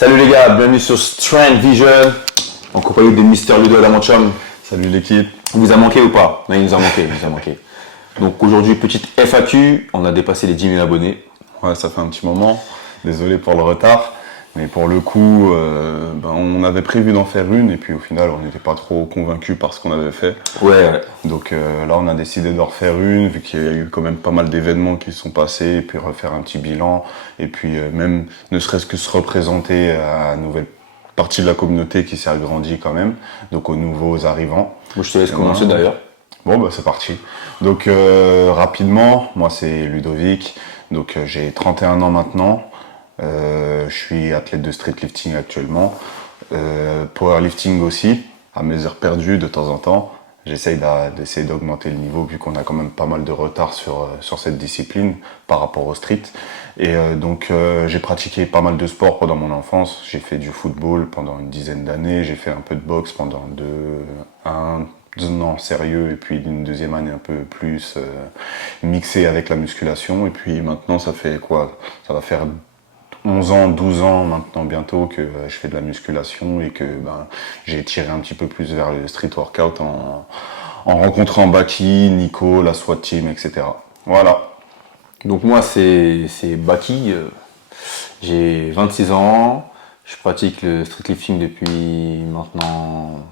Salut les gars, bienvenue sur Strength Vision, en compagnie de Mister Ludo Adamanchum. Salut l'équipe. Il vous a manqué ou pas? Non, il nous a manqué, il nous a manqué. Donc aujourd'hui, petite FAQ, on a dépassé les 10 000 abonnés. Ouais, ça fait un petit moment. Désolé pour le retard. Mais pour le coup, on avait prévu d'en faire une et puis au final, on n'était pas trop convaincus par ce qu'on avait fait. Ouais. Donc là, on a décidé d'en refaire une vu qu'il y a eu quand même pas mal d'événements qui sont passés et puis refaire un petit bilan et puis même ne serait-ce que se représenter à une nouvelle partie de la communauté qui s'est agrandie quand même, donc aux nouveaux arrivants. Moi, je te laisse commencer d'ailleurs. Bon, c'est parti. Donc rapidement, moi c'est Ludovic, donc j'ai 31 ans maintenant. Je suis athlète de streetlifting actuellement, powerlifting aussi, à mes heures perdues de temps en temps. J'essaye d'essayer d'augmenter le niveau vu qu'on a quand même pas mal de retard sur cette discipline par rapport au street. Et donc j'ai pratiqué pas mal de sports pendant mon enfance. J'ai fait du football pendant une dizaine d'années, j'ai fait un peu de boxe pendant un an sérieux et puis une deuxième année un peu plus mixée avec la musculation. Et puis maintenant ça fait quoi? Ça va faire 11 ans, 12 ans maintenant bientôt que je fais de la musculation et que j'ai tiré un petit peu plus vers le street workout en rencontrant Baki, Nico, la SWAT team, etc. Voilà. Donc moi, c'est Baki, j'ai 26 ans, je pratique le streetlifting depuis maintenant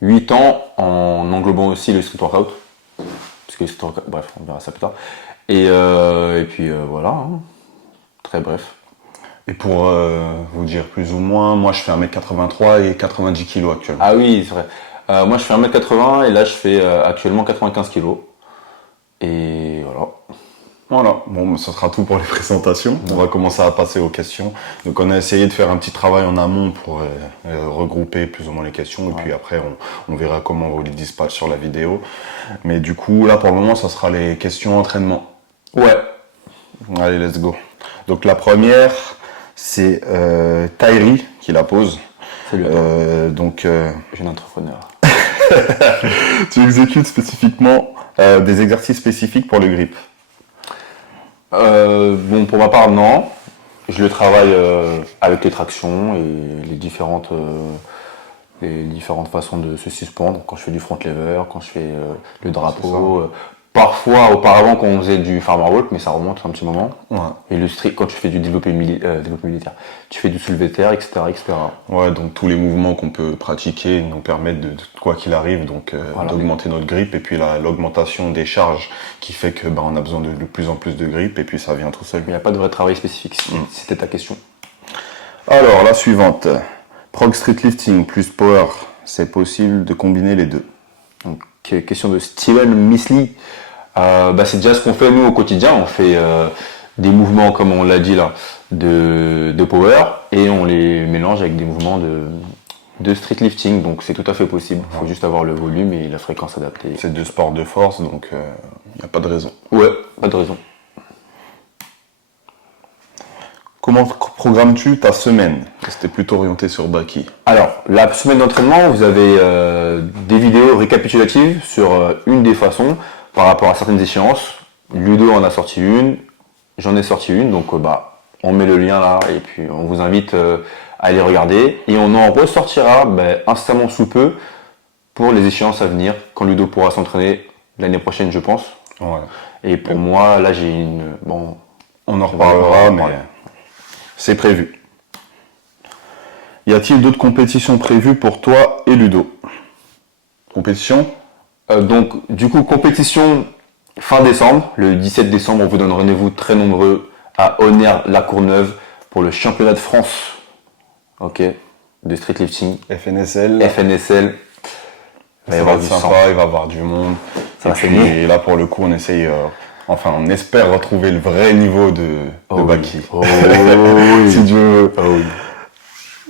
8 ans, en englobant aussi le street workout. Parce que le street workout, bref, on verra ça plus tard. Et puis voilà, hein. Très bref. Et pour vous dire plus ou moins, moi je fais 1m83 et 90 kg actuellement. Ah oui, c'est vrai. Moi je fais 1m80 et là je fais actuellement 95 kg. Et voilà. Voilà, bon, ça sera tout pour les présentations. On va commencer à passer aux questions. Donc on a essayé de faire un petit travail en amont pour regrouper plus ou moins les questions. Et puis après, on verra comment on vous les dispatche sur la vidéo. Mais du coup, là pour le moment, ça sera les questions entraînement. Ouais. Allez, let's go. Donc la première, c'est Tairi qui la pose. Salut à toi. Donc, jeune entrepreneur. tu exécutes spécifiquement des exercices spécifiques pour le grip. Bon, pour ma part, non. Je le travaille avec les tractions et les différentes façons de se suspendre. Quand je fais du front lever, quand je fais le drapeau. Parfois, auparavant, quand on faisait du farmer walk, mais ça remonte un petit moment. Ouais. Et le street, quand tu fais du développé militaire, tu fais du soulevé de terre, etc., etc. Ouais, donc tous les mouvements qu'on peut pratiquer nous permettent de quoi qu'il arrive, donc voilà, d'augmenter notre grip et puis l'augmentation des charges qui fait que on a besoin de plus en plus de grip et puis ça vient tout seul. Il n'y a pas de vrai travail spécifique, si c'était ta question. Alors la suivante, prog streetlifting plus power, c'est possible de combiner les deux? Donc, question de Steven Misley. C'est déjà ce qu'on fait nous au quotidien. On fait des mouvements, comme on l'a dit là, de power et on les mélange avec des mouvements de streetlifting. Donc c'est tout à fait possible. Il faut juste avoir le volume et la fréquence adaptée. C'est deux sports de force, donc il n'y a pas de raison. Ouais, pas de raison. Comment programmes-tu ta semaine? C'était plutôt orienté sur Baki. Alors, la semaine d'entraînement, vous avez des vidéos récapitulatives sur une des façons par rapport à certaines échéances. Ludo en a sorti une, j'en ai sorti une, donc on met le lien là et puis on vous invite à les regarder. Et on en ressortira instamment sous peu pour les échéances à venir, quand Ludo pourra s'entraîner l'année prochaine, je pense. Ouais. Et pour moi, là j'ai une... Bon, on en reparlera, mais... C'est prévu. Y a-t-il d'autres compétitions prévues pour toi et Ludo? Compétition? Donc, du coup, compétition fin décembre. Le 17 décembre, on vous donne rendez-vous très nombreux à Onères-la-Courneuve pour le championnat de France. Ok, de streetlifting. FNSL. FNSL. Ça va être sympa, il va y avoir du monde. Et là, pour le coup, on essaye... on espère retrouver le vrai niveau de Baki. Oh, oui. Si Dieu veut. Oh, oui.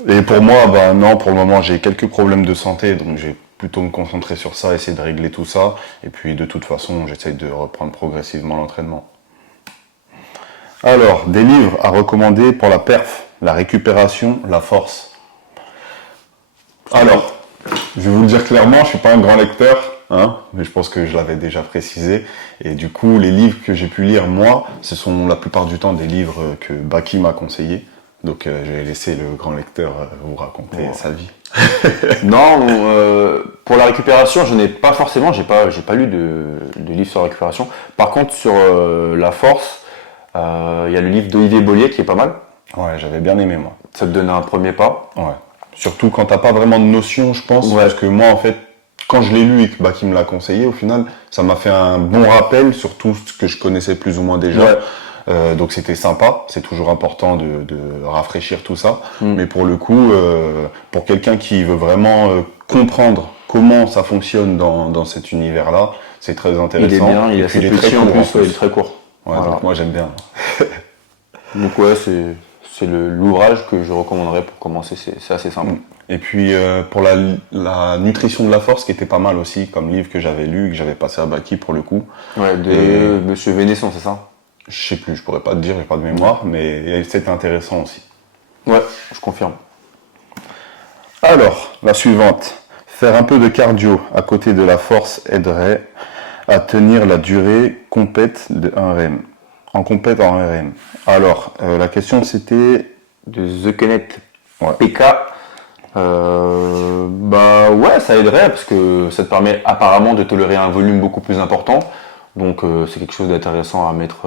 Et pour moi, non, pour le moment, j'ai quelques problèmes de santé, donc je vais plutôt me concentrer sur ça, essayer de régler tout ça. Et puis, de toute façon, j'essaye de reprendre progressivement l'entraînement. Alors, des livres à recommander pour la perf, la récupération, la force. Alors, je vais vous le dire clairement, je suis pas un grand lecteur. Mais je pense que je l'avais déjà précisé. Et du coup, les livres que j'ai pu lire, moi, ce sont la plupart du temps des livres que Baki m'a conseillés. Donc je vais laisser le grand lecteur vous raconter sa vie. Non, pour la récupération, je n'ai pas forcément, j'ai pas lu de livre sur la récupération. Par contre, sur la force, il y a le livre d'Olivier Bollier qui est pas mal. Ouais, j'avais bien aimé moi. Ça te donne un premier pas. Ouais. Surtout quand t'as pas vraiment de notion, je pense. Ouais. Parce que moi, en fait, quand je l'ai lu et qu'il me l'a conseillé, au final, ça m'a fait un bon rappel sur tout ce que je connaissais plus ou moins déjà. Ouais. Donc c'était sympa. C'est toujours important de rafraîchir tout ça. Mais pour le coup, pour quelqu'un qui veut vraiment comprendre comment ça fonctionne dans cet univers-là, c'est très intéressant. Il est bien, il est assez petit en plus, il est très court. Ouais, voilà. Donc moi j'aime bien. Donc ouais, c'est l'ouvrage que je recommanderais pour commencer, c'est assez simple. Et puis pour la nutrition de la force, qui était pas mal aussi, comme livre que j'avais lu, que j'avais passé à Baki pour le coup. Ouais, de Monsieur Vénesson, c'est ça? Je sais plus, je pourrais pas te dire, j'ai pas de mémoire, mais c'est intéressant aussi. Ouais, je confirme. Alors, la suivante. Faire un peu de cardio à côté de la force aiderait à tenir la durée compète de 1 RM. En compète en RM. Alors, la question c'était... De The Kenneth Ouais. PK. Bah ouais, ça aiderait parce que ça te permet apparemment de tolérer un volume beaucoup plus important. Donc c'est quelque chose d'intéressant à mettre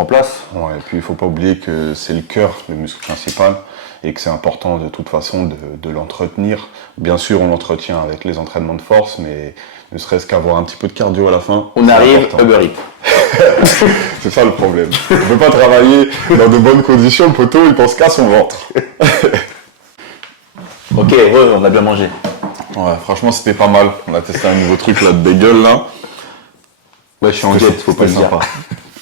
en place. Ouais, et puis il faut pas oublier que c'est le cœur, le muscle principal, et que c'est important de toute façon de l'entretenir. Bien sûr, on l'entretient avec les entraînements de force, mais ne serait-ce qu'avoir un petit peu de cardio à la fin. On arrive, Uber Eats. C'est ça le problème. On ne peut pas travailler dans de bonnes conditions, le poteau il pense qu'à son ventre. Ok, on a bien mangé. Ouais, franchement c'était pas mal. On a testé un nouveau truc là de bagel là. Ouais, je suis en diète, faut pas le dire.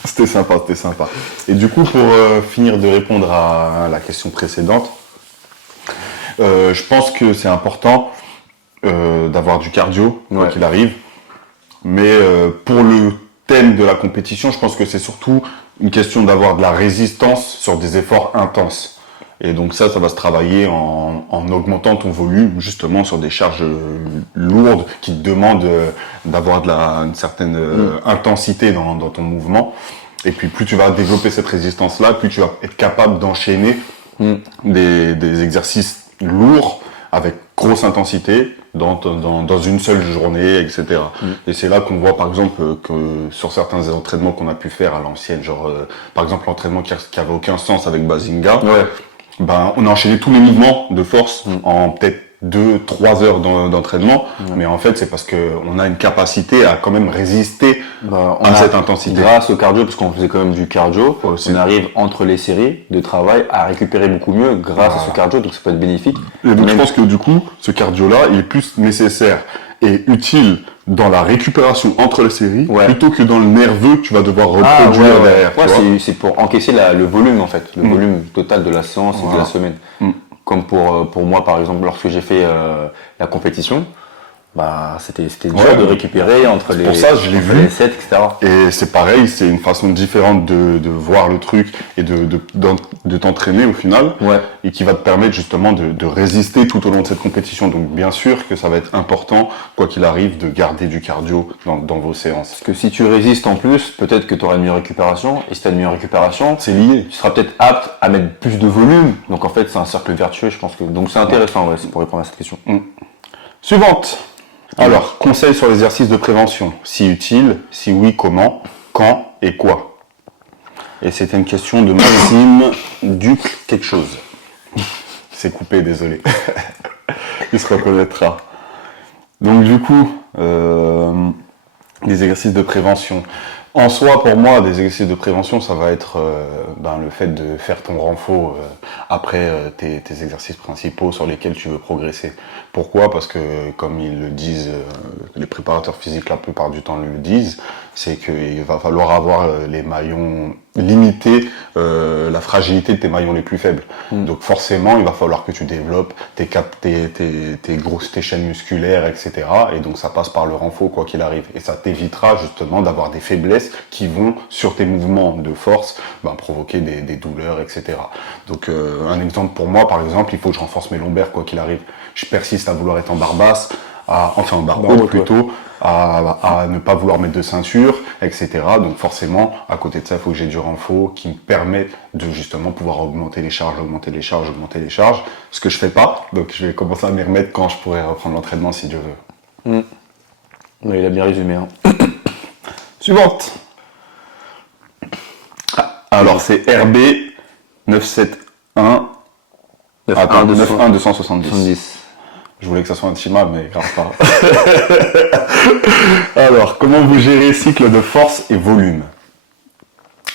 C'était sympa. Et du coup, pour finir de répondre à la question précédente, je pense que c'est important d'avoir du cardio, quoi qu'il arrive. Mais pour le thème de la compétition, je pense que c'est surtout une question d'avoir de la résistance sur des efforts intenses. Et donc ça va se travailler en augmentant ton volume, justement sur des charges lourdes qui te demandent d'avoir une certaine intensité dans ton mouvement. Et puis plus tu vas développer cette résistance-là, plus tu vas être capable d'enchaîner des exercices lourds avec grosse intensité dans une seule journée, etc. Et c'est là qu'on voit par exemple que sur certains entraînements qu'on a pu faire à l'ancienne, genre par exemple l'entraînement qui avait aucun sens avec Bazinga, ben on a enchaîné tous les mouvements de force en peut-être 2-3 heures d'entraînement, mais en fait c'est parce que on a une capacité à quand même résister à cette intensité. Grâce au cardio, parce qu'on faisait quand même du cardio, on arrive entre les séries de travail à récupérer beaucoup mieux grâce à ce cardio, donc ça peut être bénéfique. Et donc je pense que du coup, ce cardio-là, il est plus nécessaire et utile dans la récupération entre les séries, plutôt que dans le nerveux que tu vas devoir reproduire derrière. Ouais, c'est pour encaisser le volume en fait, le volume total de la séance et de la semaine. Comme pour moi par exemple, lorsque j'ai fait la compétition, bah c'était dur de récupérer entre les, pour ça, je l'ai vu. Les sets, etc. Et c'est pareil, c'est une façon différente de voir le truc et de t'entraîner au final, et qui va te permettre justement de résister tout au long de cette compétition. Donc bien sûr que ça va être important, quoi qu'il arrive, de garder du cardio dans vos séances. Parce que si tu résistes en plus, peut-être que tu auras une meilleure récupération, et si tu as une meilleure récupération, c'est lié. Tu seras peut-être apte à mettre plus de volume. Donc en fait c'est un cercle vertueux, je pense que. Donc c'est intéressant, c'est pour répondre à cette question. Suivante. Alors, conseils sur l'exercice de prévention. Si utile, si oui, comment, quand et quoi. Et c'était une question de Maxime Duc quelque chose. C'est coupé, désolé. Il se reconnaîtra. Donc du coup, des exercices de prévention. En soi, pour moi, des exercices de prévention, ça va être le fait de faire ton renfort après tes exercices principaux sur lesquels tu veux progresser. Pourquoi ? Parce que, comme ils le disent, les préparateurs physiques la plupart du temps le disent, c'est qu'il va falloir avoir les maillons limiter la fragilité de tes maillons les plus faibles. Donc forcément, il va falloir que tu développes tes chaînes musculaires, etc. Et donc ça passe par le renfort quoi qu'il arrive. Et ça t'évitera justement d'avoir des faiblesses qui vont, sur tes mouvements de force, provoquer des douleurs, etc. Donc un exemple pour moi, par exemple, il faut que je renforce mes lombaires quoi qu'il arrive. Je persiste à vouloir être en barre basse, enfin barre Barre haute haute, plutôt, à ne pas vouloir mettre de ceinture, etc. Donc forcément, à côté de ça, il faut que j'ai du renfort qui me permet de justement pouvoir augmenter les charges, ce que je fais pas. Donc je vais commencer à m'y remettre quand je pourrai reprendre l'entraînement si Dieu veut. Ouais, il a bien résumé. Hein. Suivante. Alors c'est RB 971. Attends, 91 270. 70. Je voulais que ça soit intimable, mais grave pas. Alors, comment vous gérez cycle de force et volume?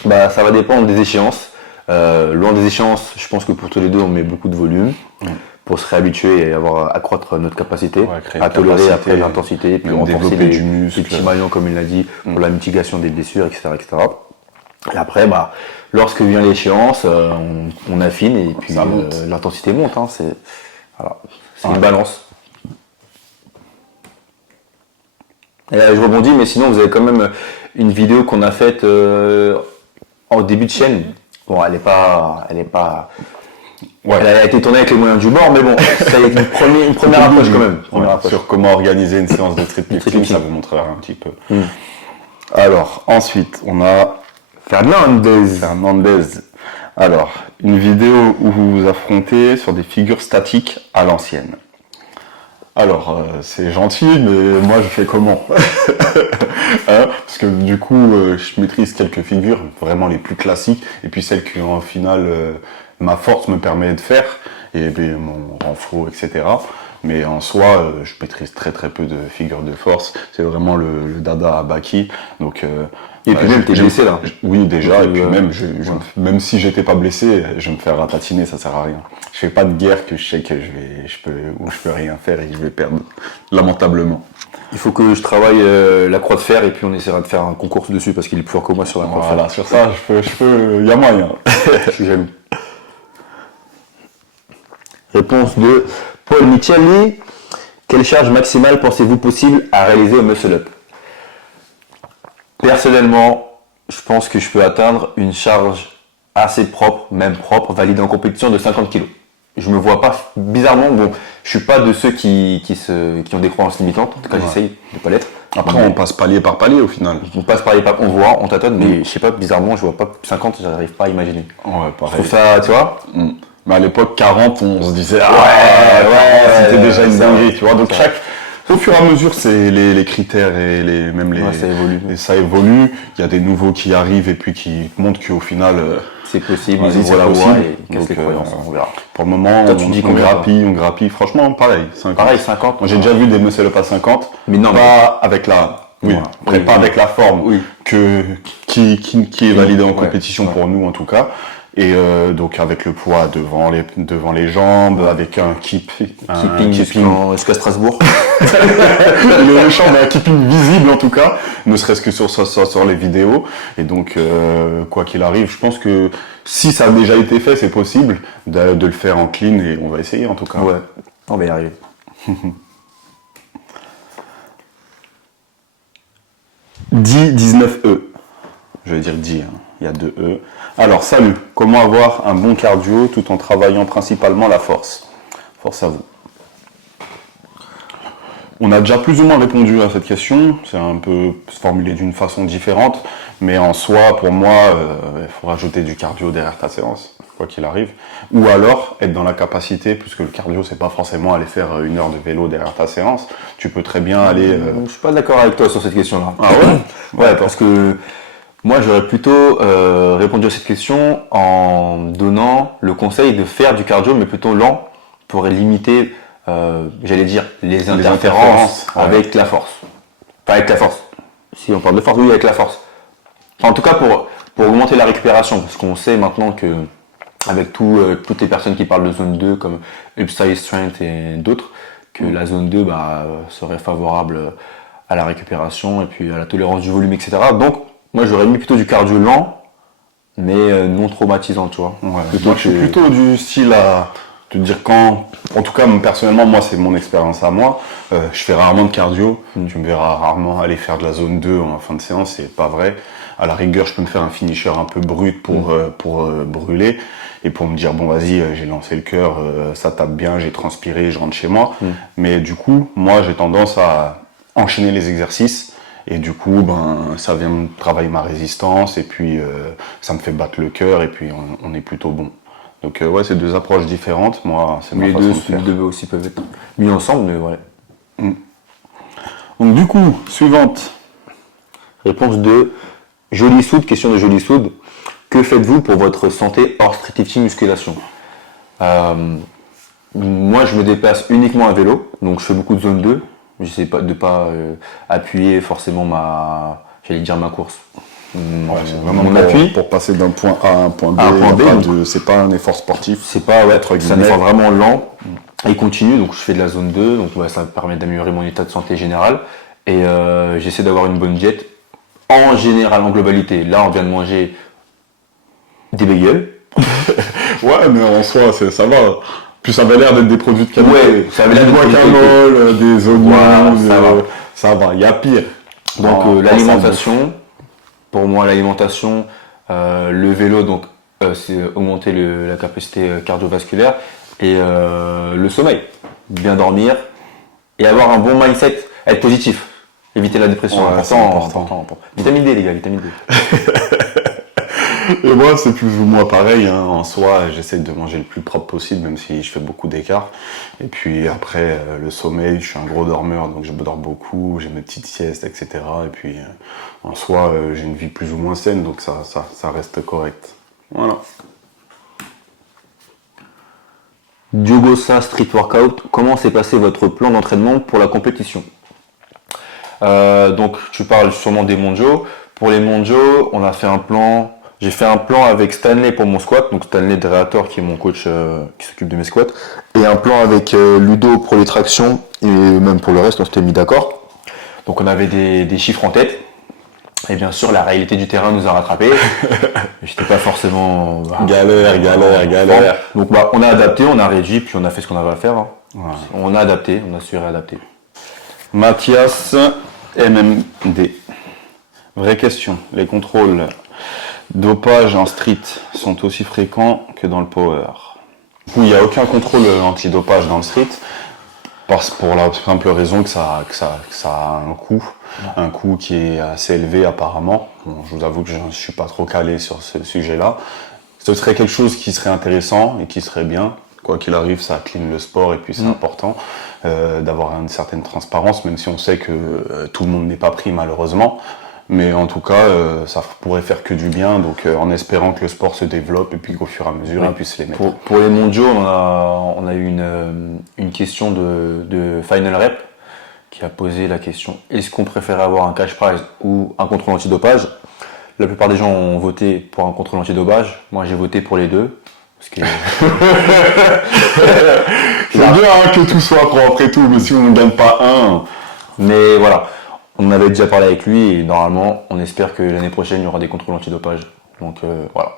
Bah, ça va dépendre des échéances. Loin des échéances, je pense que pour tous les deux, on met beaucoup de volume pour se réhabituer et accroître notre capacité créer à une tolérer capacité, après l'intensité, puis même renforcer développer du muscle. les petits maillons, comme il l'a dit, pour la mitigation des blessures, etc., etc. Et après, bah, lorsque vient l'échéance, on affine et puis Ça monte. l'intensité monte. Hein, c'est une balance. Et là, je rebondis, mais sinon, vous avez quand même une vidéo qu'on a faite en début de chaîne. Bon, elle a été tournée avec les moyens du bord, mais bon, c'est une première approche quand même. Sur comment organiser une séance de street lifting, lifting. ça vous montrera un petit peu. Alors, ensuite, on a Fernandez. Alors, une vidéo où vous vous affrontez sur des figures statiques à l'ancienne. Alors, c'est gentil, mais moi je fais comment? Parce que du coup, je maîtrise quelques figures, vraiment les plus classiques, et puis celles qui, en final, ma force me permet de faire, et bien, mon renfort, etc. Mais en soi, je maîtrise très très peu de figures de force. C'est vraiment le dada à Baki. Donc, Et puis même, t'es blessé là. Oui, déjà. Donc, et puis même, même si j'étais pas blessé, je vais me faire ratatiner, ça sert à rien. Je fais pas de guerre que je sais que je peux rien faire et que je vais perdre lamentablement. Il faut que je travaille la croix de fer et puis on essaiera de faire un concours dessus parce qu'il est plus fort que moi sur la croix de fer. Voilà, sur ça, il y a moyen. Je suis jaloux. Réponse de Paul Micheli. Quelle charge maximale pensez-vous possible à réaliser au muscle-up? Personnellement, je pense que je peux atteindre une charge assez propre, même propre, validée en compétition de 50 kg. Je me vois pas, bizarrement, bon, je suis pas de ceux qui ont des croyances limitantes, en tout cas j'essaye de pas l'être. Après, on passe palier par palier au final. On passe par les papes, on voit, on tâtonne, mais je sais pas, bizarrement, je vois pas 50, j'arrive pas à imaginer. Ouais, Je pareil. trouve ça, tu vois, Mais à l'époque, 40, on se disait, ouais, c'était déjà une ça, dinguerie, tu vois. Donc ça. au fur et à mesure, c'est les critères et ça évolue. et ça évolue. Il y a des nouveaux qui arrivent et puis qui montrent qu'au final, c'est possible, vas-y, ils c'est ouvrent la voie possible. et cassent les Donc, croyances, on verra. pour le moment, Toi, tu dis on combien, grappille. Franchement, pareil, 50. Pareil, 50. Moi, j'ai déjà vu des muscle-up à 50, Mais non, pas avec la, oui, Voilà. après, Oui, pas oui. avec la forme Oui. qui est validée en Ouais, compétition ouais. pour nous en tout cas. Et donc avec le poids devant les jambes, avec un keeping jusqu'à Strasbourg. les jambes, un keeping visible en tout cas, ne serait-ce que sur les vidéos. Et donc quoi qu'il arrive, je pense que si ça a déjà été fait, c'est possible de le faire en clean et on va essayer en tout cas. Ouais, on va y arriver. 19E. Je vais dire 10, hein. Il y a 2 E. Alors, salut. Comment avoir un bon cardio tout en travaillant principalement la force? Force à vous. On a déjà plus ou moins répondu à cette question. C'est un peu formulé d'une façon différente. Mais en soi, pour moi, il faut rajouter du cardio derrière ta séance, quoi qu'il arrive. Ou alors, être dans la capacité, puisque le cardio, c'est pas forcément aller faire 1 heure de vélo derrière ta séance. Tu peux très bien aller... Je suis pas d'accord avec toi sur cette question-là. Ah ouais? Ouais, parce que moi, j'aurais plutôt répondu à cette question en donnant le conseil de faire du cardio, mais plutôt lent, pour limiter, j'allais dire, les interférences avec la force. Pas avec la force. Si on parle de force, oui, avec la force. Enfin, en tout cas, pour augmenter la récupération, parce qu'on sait maintenant que, avec toutes les personnes qui parlent de zone 2, comme Upside Strength et d'autres, que la zone 2 serait favorable à la récupération et puis à la tolérance du volume, etc. Donc, moi, j'aurais mis plutôt du cardio lent, mais non traumatisant, tu vois. Ouais. Moi, je suis plutôt du style à te dire en tout cas, personnellement, moi, c'est mon expérience à moi. Je fais rarement de cardio. Tu me verras rarement aller faire de la zone 2 en fin de séance, c'est pas vrai. À la rigueur, je peux me faire un finisher un peu brut pour brûler et pour me dire bon vas-y, j'ai lancé le cœur, ça tape bien, j'ai transpiré, je rentre chez moi. Mais du coup, moi j'ai tendance à enchaîner les exercices et du coup, ça vient me travailler ma résistance et puis ça me fait battre le cœur et puis on est plutôt bon. Donc ouais, c'est deux approches différentes. Moi, c'est ma Les façon deux, de faire. les deux aussi peuvent être mis ensemble, mais voilà. Donc du coup, suivante. Réponse de Jolie Soude, question de Jolie Soude. Que faites-vous pour votre santé hors street lifting musculation? Moi, je me déplace uniquement à vélo, donc je fais beaucoup de zone 2. J'essaie pas de pas appuyer forcément ma course. Ouais, c'est vraiment Mon appui. pour passer d'un point A à un point B. À un point B, C'est pas un effort sportif. C'est pas, ouais, Entre c'est un guillemets. effort vraiment lent et continu, donc je fais de la zone 2, donc ouais, ça me permet d'améliorer mon état de santé général et j'essaie d'avoir une bonne diète en général, en globalité. Là, on vient de manger des bagels. Ouais, mais en soi, ça va. Puis ça avait l'air d'être des produits de qualité. Ouais, ça avait l'air du d'être des guacamole, des oignons, Voilà, ça va. Ça va, il y a pire. Donc En l'alimentation, pour moi l'alimentation, le vélo, donc c'est augmenter la capacité cardiovasculaire et le sommeil, bien dormir et avoir un bon mindset, être positif, éviter la dépression, Ouais, c'est important. Vitamine D les gars, vitamine D. Et moi, c'est plus ou moins pareil. Hein. En soi, j'essaie de manger le plus propre possible, même si je fais beaucoup d'écart. Et puis après, le sommeil, je suis un gros dormeur, donc je dors beaucoup, j'ai mes petites siestes, etc. Et puis, en soi, j'ai une vie plus ou moins saine, donc ça reste correct. Voilà. Diogosa Street Workout, comment s'est passé votre plan d'entraînement pour la compétition? Donc tu parles sûrement des mondiaux. Pour les mondiaux, on a fait un plan. J'ai fait un plan avec Stanley pour mon squat, donc Stanley Dreator qui est mon coach qui s'occupe de mes squats, et un plan avec Ludo pour les tractions et même pour le reste, on s'était mis d'accord. Donc on avait des chiffres en tête. Et bien sûr, la réalité du terrain nous a rattrapés. J'étais pas forcément Galère. Donc on a adapté, on a réduit, puis on a fait ce qu'on avait à faire. Hein. Voilà. On a adapté, on a su réadapter. Mathias, MMD. Vraie question. Les contrôles dopage en street sont aussi fréquents que dans le power? Du coup, il n'y a aucun contrôle antidopage dans le street, pour la simple raison que ça a un coût qui est assez élevé apparemment. Bon, je vous avoue que je ne suis pas trop calé sur ce sujet-là. Ce serait quelque chose qui serait intéressant et qui serait bien. Quoi qu'il arrive, ça clean le sport et puis c'est important d'avoir une certaine transparence, même si on sait que tout le monde n'est pas pris malheureusement. Mais en tout cas, ça pourrait faire que du bien, donc en espérant que le sport se développe et puis qu'au fur et à mesure, ils puissent les mettre. Pour les mondiaux, on a eu une question de Final Rep qui a posé la question: est-ce qu'on préférait avoir un cash prize ou un contrôle antidopage? La plupart des gens ont voté pour un contrôle antidopage. Moi, j'ai voté pour les deux. Parce que C'est bien que tout soit propre après tout, mais si on ne gagne pas un. Mais voilà, on avait déjà parlé avec lui et normalement, on espère que l'année prochaine, il y aura des contrôles antidopage. Donc voilà.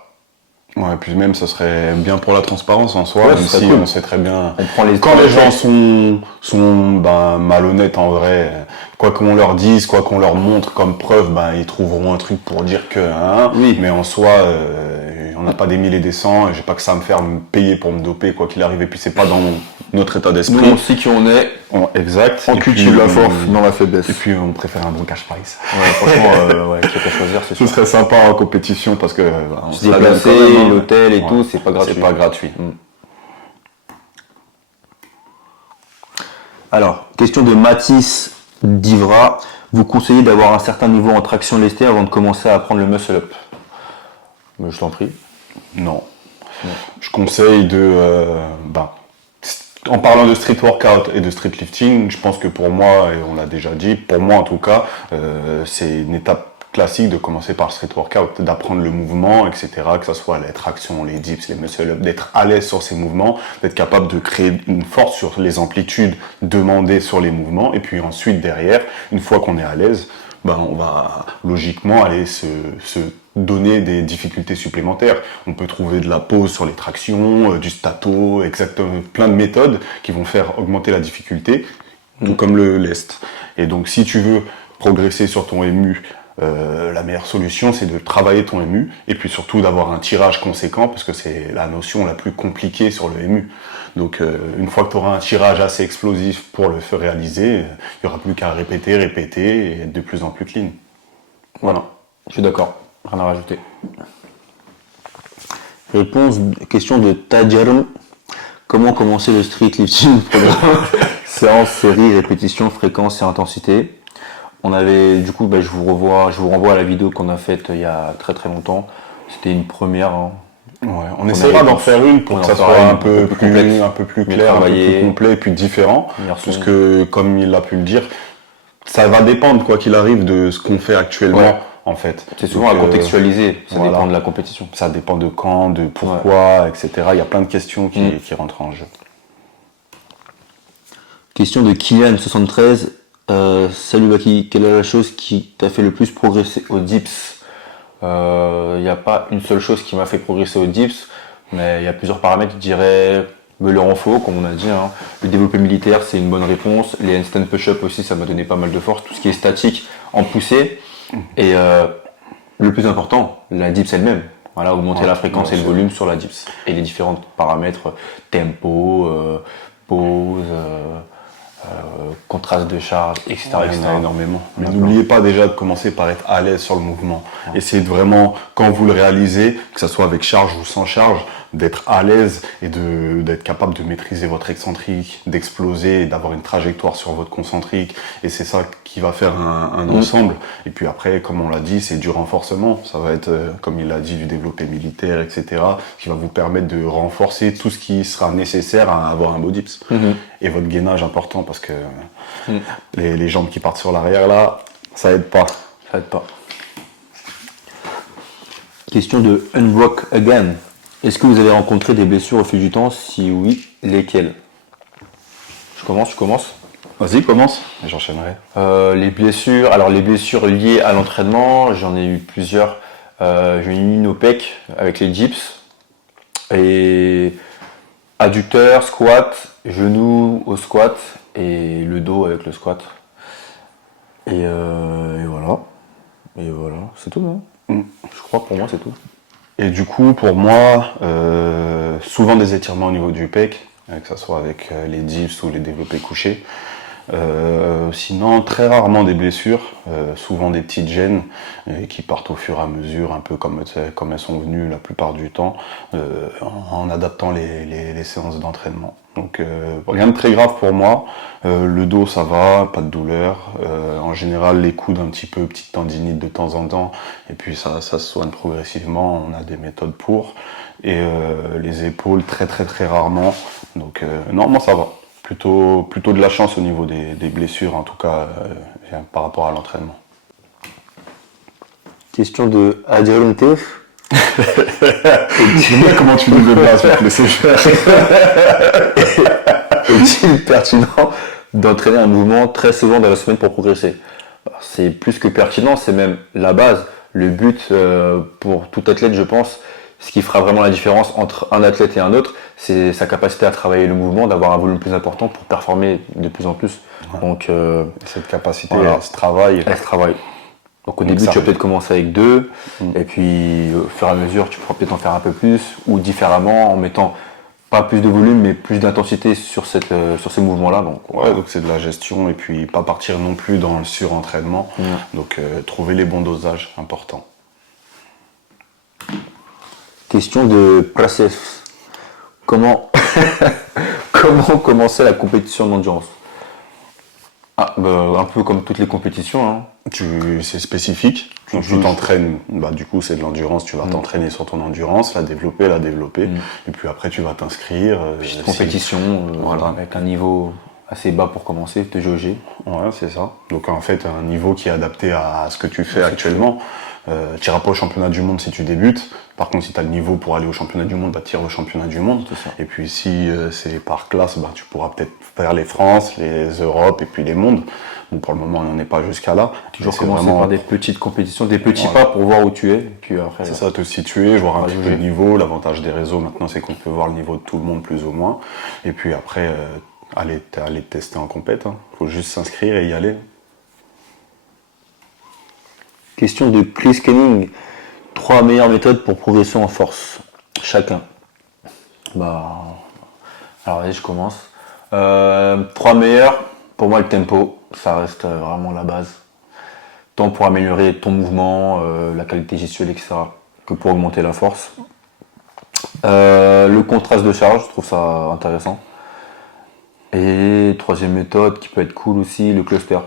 Ouais, puis même, ça serait bien pour la transparence en soi, Ouais, même ce serait si cool. on sait très bien. On prend les Quand les gens sont malhonnêtes en vrai, quoi qu'on leur dise, quoi qu'on leur montre comme preuve, ils trouveront un truc pour dire que, Oui. mais en soi, on n'a pas des mille et des cents, et j'ai pas que ça à me faire me payer pour me doper, quoi qu'il arrive, et puis c'est pas dans notre état d'esprit. Nous, on sait qui on est. Exact. On Et cultive puis, la force dans la faiblesse. Et puis, on préfère un bon cash prize. Ouais, franchement, ouais, c'est à choisir, c'est Ce sûr. serait sympa en compétition parce que on Se se la donne déplacer, quand même, hein. l'hôtel et Ouais. tout, c'est pas gratuit. C'est pas gratuit. Alors, question de Mathis Divra. Vous conseillez d'avoir un certain niveau en traction lestée avant de commencer à apprendre le muscle up? Je t'en prie. Non. Je conseille en parlant de street workout et de street lifting, je pense que pour moi, et on l'a déjà dit, pour moi en tout cas, c'est une étape classique de commencer par le street workout, d'apprendre le mouvement, etc., que ce soit les tractions, les dips, les muscle-up, d'être à l'aise sur ces mouvements, d'être capable de créer une force sur les amplitudes demandées sur les mouvements, et puis ensuite derrière, une fois qu'on est à l'aise, on va logiquement aller se donner des difficultés supplémentaires. On peut trouver de la pause sur les tractions, du stato, exactement, plein de méthodes qui vont faire augmenter la difficulté, tout comme le lest. Et donc si tu veux progresser sur ton MU la meilleure solution, c'est de travailler ton MU et puis surtout d'avoir un tirage conséquent parce que c'est la notion la plus compliquée sur le MU. Donc une fois que tu auras un tirage assez explosif pour le faire réaliser, il n'y aura plus qu'à répéter et être de plus en plus clean. Voilà, je suis d'accord, rien à rajouter. Question de Tajerm. Comment commencer le street lifting programme? Séance, série, répétition, fréquence et intensité. On avait, du coup, je vous renvoie à la vidéo qu'on a faite il y a très très longtemps. C'était une première. Hein. Ouais, on essaiera d'en faire une pour que ça soit un peu plus clair, un peu plus complet et plus différent. Puisque, comme il a pu le dire, ça va dépendre, quoi qu'il arrive, de ce qu'on fait actuellement. Ouais. En fait. C'est souvent à contextualiser, ça dépend de la compétition. Ça dépend de quand, de pourquoi, etc. Il y a plein de questions qui rentrent en jeu. Question de Kylian73. Salut Baki, quelle est la chose qui t'a fait le plus progresser au dips? Il n'y a pas une seule chose qui m'a fait progresser au dips, mais il y a plusieurs paramètres, je dirais le renfort, comme on a dit. Hein. Le développé militaire, c'est une bonne réponse. Les handstand push-up aussi, ça m'a donné pas mal de force. Tout ce qui est statique en poussée. Et le plus important, la dips elle-même. Voilà, augmenter la fréquence et le volume sur la dips. Et les différents paramètres, tempo, pause, contraste de charge, etc. Il y en a énormément. Mais n'oubliez pas déjà de commencer par être à l'aise sur le mouvement. Essayez de vraiment, quand vous le réalisez, que ce soit avec charge ou sans charge, d'être à l'aise et d'être capable de maîtriser votre excentrique, d'exploser et d'avoir une trajectoire sur votre concentrique. Et c'est ça qui va faire un ensemble. Et puis après, comme on l'a dit, c'est du renforcement. Ça va être, comme il l'a dit, du développé militaire, etc. qui va vous permettre de renforcer tout ce qui sera nécessaire à avoir un beau dips. Et votre gainage important parce que les jambes qui partent sur l'arrière là, ça aide pas. Ça aide pas. Question de Unbrock Again. Est-ce que vous avez rencontré des blessures au fil du temps? Si oui, lesquelles? Je commence. Vas-y, commence, et j'enchaînerai. Les blessures liées à l'entraînement, j'en ai eu plusieurs. J'ai eu une au pec avec les dips. Et adducteur, squat, genou au squat et le dos avec le squat. Et voilà. Et voilà, c'est tout, non? Je crois pour moi c'est tout. Et du coup, pour moi, souvent des étirements au niveau du pec, que ce soit avec les dips ou les développés couchés. Sinon, très rarement des blessures, souvent des petites gênes qui partent au fur et à mesure, un peu comme elles sont venues la plupart du temps, en adaptant les séances d'entraînement. Donc rien de très grave pour moi. Le dos ça va, pas de douleur. En général les coudes un petit peu, petite tendinite de temps en temps. Et puis ça se soigne progressivement, on a des méthodes pour. Et les épaules très très très rarement. Donc non, moi ça va. Plutôt de la chance au niveau des blessures, en tout cas par rapport à l'entraînement. Question de Adrien TF. J'aime bien comment tu nous le blases pour te laisser faire. Est-il pertinent d'entraîner un mouvement très souvent dans la semaine pour progresser? C'est plus que pertinent, c'est même la base. Le but pour tout athlète, je pense, ce qui fera vraiment la différence entre un athlète et un autre, c'est sa capacité à travailler le mouvement, d'avoir un volume plus important pour performer de plus en plus. Ouais. Donc cette capacité, elle se travaille. Donc au début, tu vas peut-être commencer avec 2, et puis au fur et à mesure, tu pourras peut-être en faire un peu plus, ou différemment, en mettant pas plus de volume, mais plus d'intensité sur ces mouvements-là. Donc c'est de la gestion, et puis pas partir non plus dans le surentraînement. Donc trouver les bons dosages, important. Question de Prasef. Comment commencer la compétition d'endurance? Un peu comme toutes les compétitions. Hein. C'est spécifique. Tu t'entraînes, du coup c'est de l'endurance, tu vas t'entraîner sur ton endurance, la développer. Et puis après tu vas t'inscrire. Compétition, avec un niveau assez bas pour commencer, te jauger. Ouais, c'est ça. Donc en fait un niveau qui est adapté à ce que tu fais actuellement. Tu n'iras pas au championnat du monde si tu débutes. Par contre, si tu as le niveau pour aller au championnat du monde, tu iras au championnat du monde. Et puis si c'est par classe, tu pourras peut-être faire les France, les Europes et puis les mondes. Bon, pour le moment, on n'en est pas jusqu'à là. Toujours commencer par des petites compétitions, des petits pas pour voir où tu es. Puis après, c'est ça, te situer, voir un petit peu le niveau. L'avantage des réseaux maintenant, c'est qu'on peut voir le niveau de tout le monde plus ou moins. Et puis après, aller tester en compète. Faut juste s'inscrire et y aller. Question de Chris Canning. 3 meilleures méthodes pour progresser en force. Chacun. Alors vas-y, je commence. 3 meilleures. Pour moi, le tempo, ça reste vraiment la base. Tant pour améliorer ton mouvement, la qualité gestuelle, etc., que pour augmenter la force. Le contraste de charge, je trouve ça intéressant. Et troisième méthode qui peut être cool aussi, le cluster.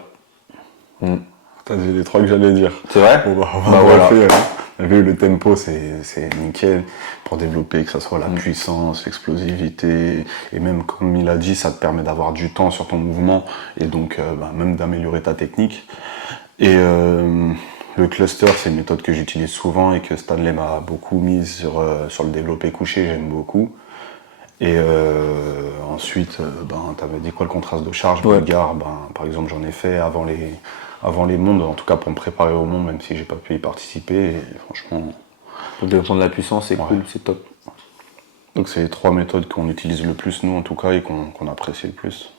T'as dit les 3 que j'allais dire. C'est vrai? Voilà. Le tempo, c'est nickel pour développer, que ce soit la puissance, l'explosivité, et même comme il a dit, ça te permet d'avoir du temps sur ton mouvement et donc même d'améliorer ta technique. Et le cluster, c'est une méthode que j'utilise souvent et que Stanley m'a beaucoup mise sur le développé couché, j'aime beaucoup. Et ensuite, t'avais dit quoi, le contraste de charge, Bulgare, par exemple, j'en ai fait avant les mondes, en tout cas pour me préparer au monde, même si j'ai pas pu y participer, et franchement... Pour défendre la puissance, c'est cool, c'est top. Donc c'est les 3 méthodes qu'on utilise le plus, nous, en tout cas, et qu'on apprécie le plus.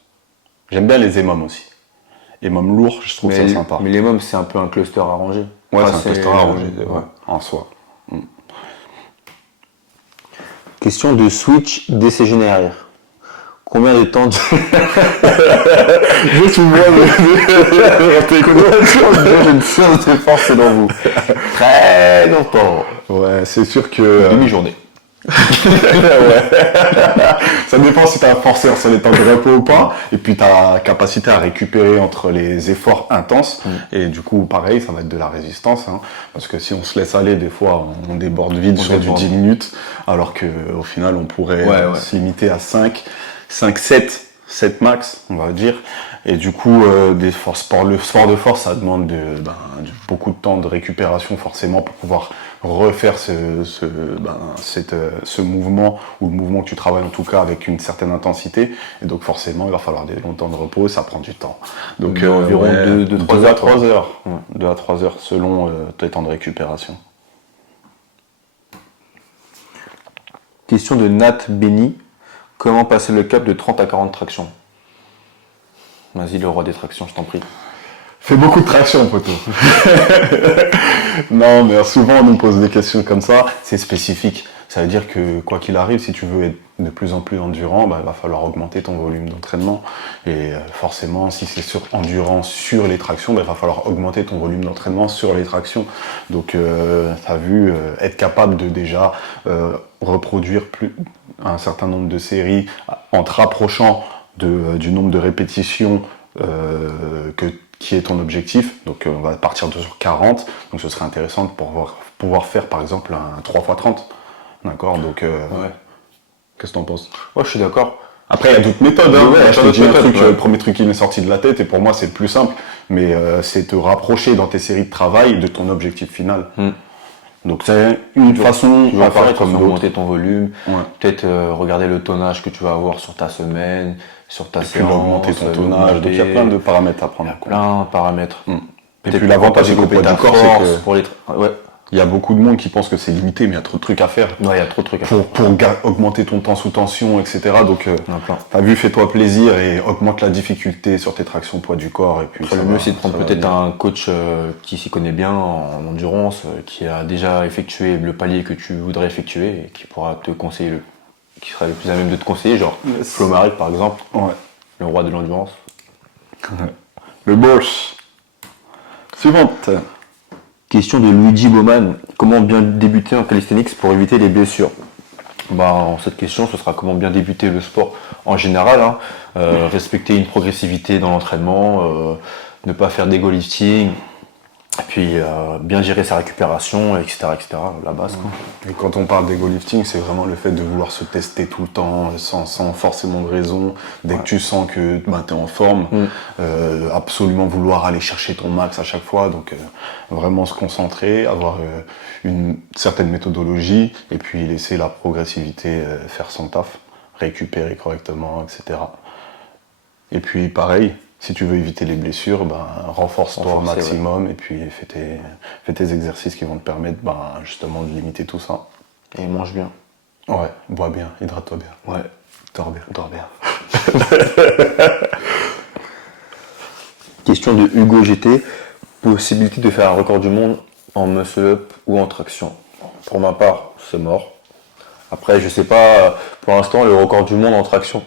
J'aime bien les EMOM aussi. EMOM lourd, je trouve ça sympa. Mais l'EMOM, c'est un peu un cluster arrangé. Ouais, c'est un cluster arrangé, en soi. Question de switch DCGNR. Combien de temps Je suis moi, j'ai une séance de force selon vous. Très longtemps. Ouais, c'est sûr que... Demi-journée. Ça dépend si tu as forcé sur les temps de repos ou pas, et puis ta capacité à récupérer entre les efforts intenses, et du coup pareil, ça va être de la résistance, parce que si on se laisse aller, des fois on déborde vite sur du 10 minutes, alors qu'au final on pourrait se limiter à 7 max, on va dire. Et du coup, le sport de force, ça demande beaucoup de temps de récupération forcément pour pouvoir refaire ce mouvement, ou le mouvement que tu travailles en tout cas avec une certaine intensité. Et donc forcément, il va falloir des longs temps de repos, ça prend du temps. Donc environ 2 à 3 heures. 2 à 3 heures selon tes temps de récupération. Question de Nat Benny. Comment passer le cap de 30 à 40 tractions? Vas-y, le roi des tractions, je t'en prie. Fais beaucoup de tractions, poteau. Non, mais souvent on nous pose des questions comme ça, c'est spécifique. Ça veut dire que quoi qu'il arrive, si tu veux être de plus en plus endurant, il va falloir augmenter ton volume d'entraînement. Et forcément, si c'est sur endurance sur les tractions, il va falloir augmenter ton volume d'entraînement sur les tractions. Donc, tu as vu, être capable de déjà reproduire un certain nombre de séries en te rapprochant du nombre de répétitions qui est ton objectif. Donc on va partir sur 40, donc ce serait intéressant de pouvoir faire par exemple un 3x30. D'accord, donc qu'est-ce que t'en penses? Ouais, je suis d'accord. Après il y a d'autres méthodes, je te dis un truc, le premier truc qui m'est sorti de la tête, et pour moi c'est le plus simple, mais c'est te rapprocher dans tes séries de travail de ton objectif final. Donc c'est une façon de faire comme d'autres. augmenter ton volume, peut-être regarder le tonnage que tu vas avoir sur ta semaine, sur ta séance. Augmenter ton tonnage, donc il y a plein de paramètres à prendre en compte. Plein de paramètres. Et puis l'avantage du poids du corps, c'est que ouais. Il y a beaucoup de monde qui pense que c'est limité, mais il y a trop de trucs à faire. Ouais, il y a trop de trucs à faire. Pour augmenter ton temps sous tension, etc. Donc, t'as vu, fais-toi plaisir et augmente la difficulté sur tes tractions poids du corps. Et puis le mieux, c'est de prendre peut-être un coach qui s'y connaît bien en endurance, qui a déjà effectué le palier que tu voudrais effectuer et qui pourra te conseiller qui sera le plus à même de te conseiller, genre Flo Marik par exemple, le roi de l'endurance. Le boss. Suivante. Question de Luigi Bowman. Comment bien débuter en calisthenics pour éviter les blessures? Cette question, ce sera comment bien débuter le sport en général. Respecter une progressivité dans l'entraînement, ne pas faire d'ego lifting, et puis bien gérer sa récupération, etc. La base. Quoi. Et quand on parle d'ego lifting, c'est vraiment le fait de vouloir se tester tout le temps, sans forcément de raison. Dès que tu sens que tu es en forme, absolument vouloir aller chercher ton max à chaque fois. Donc vraiment se concentrer, avoir une certaine méthodologie, et puis laisser la progressivité faire son taf, récupérer correctement, etc. Et puis pareil, si tu veux éviter les blessures, renforce-toi au maximum et puis fais tes exercices qui vont te permettre justement de limiter tout ça. Et mange bien. Ouais, bois bien, hydrate-toi bien. Ouais, dors bien. Dors bien. Question de Hugo GT. Possibilité de faire un record du monde en muscle-up ou en traction? Pour ma part, c'est mort. Après, je sais pas, pour l'instant, le record du monde en traction,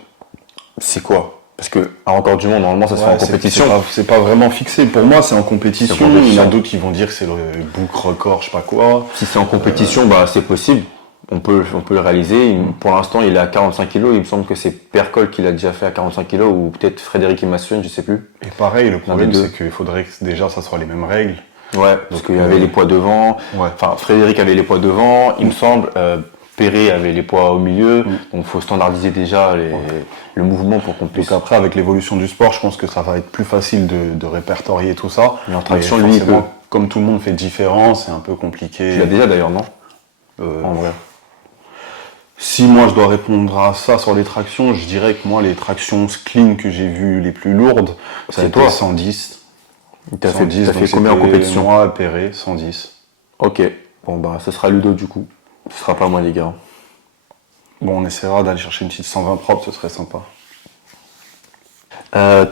c'est quoi? Parce que un record du monde, normalement, ça se fait en compétition. C'est pas vraiment fixé. Pour moi, c'est en compétition. C'est en compétition. Il y en a d'autres qui vont dire que c'est le book record, je sais pas quoi. Si c'est en compétition, bah, c'est possible. On peut le réaliser. Pour l'instant, il est à 45 kilos. Il me semble que c'est Percol qui l'a déjà fait à 45 kilos, ou peut-être Frédéric Massuin, je sais plus. Et pareil, le problème, des deux. c'est qu'il faudrait que déjà ça soit les mêmes règles. Ouais, parce qu'il y avait les poids devant. Ouais. Enfin, Frédéric avait les poids devant, il me semble. Perret avait les poids au milieu. Donc, il faut standardiser déjà le mouvement pour qu'on puisse. Donc après, avec l'évolution du sport, je pense que ça va être plus facile de répertorier tout ça. Mais en traction, Mais lui, forcément, comme tout le monde fait différent, c'est un peu compliqué. Tu l'as déjà d'ailleurs, non? En vrai. Si moi je dois répondre à ça sur les tractions, je dirais que moi les tractions clean que j'ai vues les plus lourdes, ça a été 110. T'as fait combien en compétition? Moi, Perret, 110. Ok, bon bah ce sera Ludo du coup. Ce sera pas moi les gars. Bon, on essaiera d'aller chercher une petite 120 propre, ce serait sympa.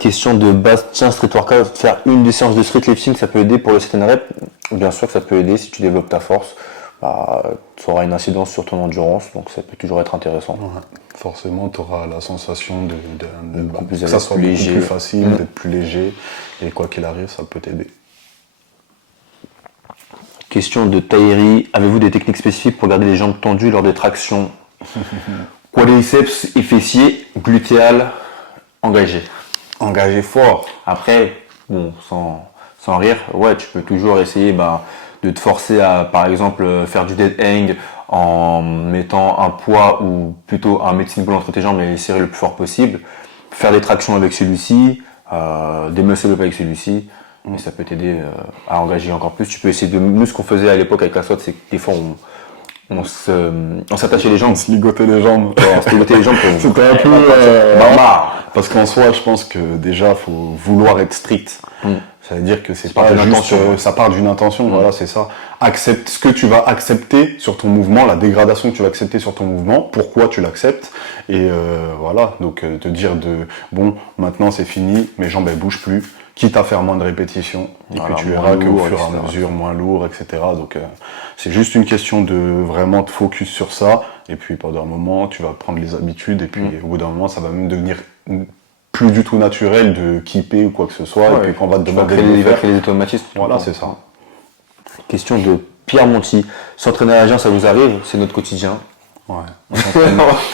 Question de Bastien Street Workout, faire une des séances de street lifting, ça peut aider pour le set and rep? Bien sûr que ça peut aider si tu développes ta force. Bah, ça aura une incidence sur ton endurance, donc ça peut toujours être intéressant. Ouais. Forcément, tu auras la sensation que plus ça soit plus beaucoup léger. plus facile, d'être plus léger, et quoi qu'il arrive, ça peut t'aider. Question de Tahiri, avez-vous des techniques spécifiques pour garder les jambes tendues lors des tractions? Quadriceps et fessiers, glutéal, engagé. Engagé fort. Après, bon, sans rire, ouais, tu peux toujours essayer de te forcer à, par exemple, faire du dead hang en mettant un poids ou plutôt un medicine ball entre tes jambes et les serrer le plus fort possible. Faire des tractions avec celui-ci, des muscle up avec celui-ci, et ça peut t'aider à engager encore plus. Tu peux essayer de... Nous, ce qu'on faisait à l'époque avec la SWAT, c'est que des fois, on s'attachait les jambes. On se ligotait les jambes. On se ligotait les jambes pour... C'était un peu... barbare. Parce qu'en soi, je pense que déjà, faut vouloir être strict. Ça veut dire que c'est pas part d'une juste, intention. ça part d'une intention, voilà, c'est ça. Accepte ce que tu vas accepter sur ton mouvement, la dégradation que tu vas accepter sur ton mouvement, pourquoi tu l'acceptes, et voilà, donc te dire bon, maintenant c'est fini, mes jambes elles bougent plus, quitte à faire moins de répétitions, et Voilà, puis tu moins verras qu'au lourd, fur et etc. à mesure, moins lourd, etc. Donc c'est juste une question de vraiment te focus sur ça, et puis pendant un moment, tu vas prendre les habitudes, et puis au bout d'un moment, ça va même devenir plus du tout naturel de kipper ou quoi que ce soit, et puis quand on va te demander de le Il va faire, créer des automatismes. voilà, c'est ça. Question de Pierre Monti. S'entraîner à jeun, ça vous arrive? C'est notre quotidien. Ouais.